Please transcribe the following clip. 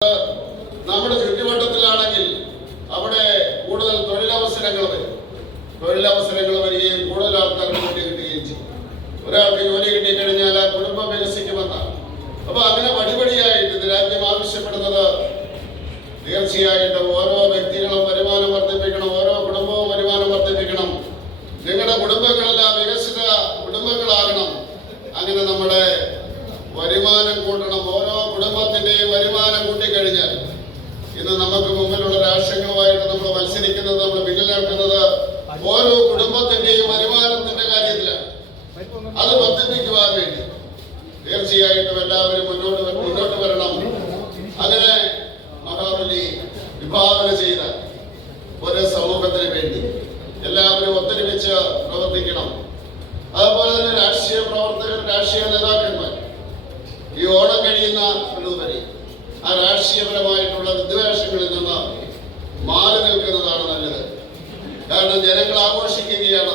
നമ്മുടെ ചുറ്റുവട്ടത്തിലാണെങ്കിൽ അവിടെ കൂടുതൽ തൊഴിലവസരങ്ങൾ വരും. തൊഴിലവസരങ്ങൾ വരികയും കൂടുതൽ ആൾക്കാർക്ക് ജോലി കിട്ടുകയും ചെയ്യും. ഒരാൾക്ക് ജോലി കിട്ടിക്കഴിഞ്ഞാൽ ആ കുടുംബം വികസിക്കുമെന്നാണ്. അപ്പൊ അങ്ങനെ പടിപടിയായിട്ട് രാജ്യം ആവശ്യപ്പെടുന്നത് തീർച്ചയായിട്ടും ഓരോ വ്യക്തികളും വരുമാനം വർദ്ധിപ്പിക്കണം, ഓരോ കുടുംബവും വരുമാനം വർദ്ധിപ്പിക്കണം. നിങ്ങളുടെ കുടുംബങ്ങളെല്ലാം വികസിത കുടുംബങ്ങളാകണം. അങ്ങനെ നമ്മുടെ വരുമാനം കൂട്ടണം. ഓരോ കുടുംബത്തിന്റെയും വരുമാനം കൂട്ടിക്കഴിഞ്ഞാൽ ഇന്ന് നമുക്ക് മുമ്പിലുള്ള രാഷ്ട്രങ്ങളുമായിട്ട് നമ്മൾ മത്സരിക്കുന്നത്, നമ്മൾ പിന്നിൽ നിൽക്കുന്നത് ഓരോ കുടുംബത്തിന്റെയും വരുമാനത്തിന്റെ കാര്യത്തിലാണ്. അത് വർദ്ധിപ്പിക്കുവാൻ വേണ്ടി തീർച്ചയായിട്ടും എല്ലാവരും മുന്നോട്ട് വരണം. അങ്ങനെ മഹാബലി വിഭാവന ചെയ്ത ഒരു സമൂഹത്തിന് വേണ്ടി എല്ലാവരും ഒത്തൊരുമിച്ച് പ്രവർത്തിക്കണം. അതുപോലെ തന്നെ രാഷ്ട്രീയ പ്രവർത്തകർ, രാഷ്ട്രീയ നേതാക്കന്മാർ ഈ ഓണം കഴിയുന്ന വരെ ആ രാഷ്ട്രീയപരമായിട്ടുള്ള വിദ്വേഷങ്ങളിൽ നിന്ന് മാറി നിൽക്കുന്നതാണ് നല്ലത്. കാരണം ജനങ്ങൾ ആഘോഷിക്കുകയാണ്.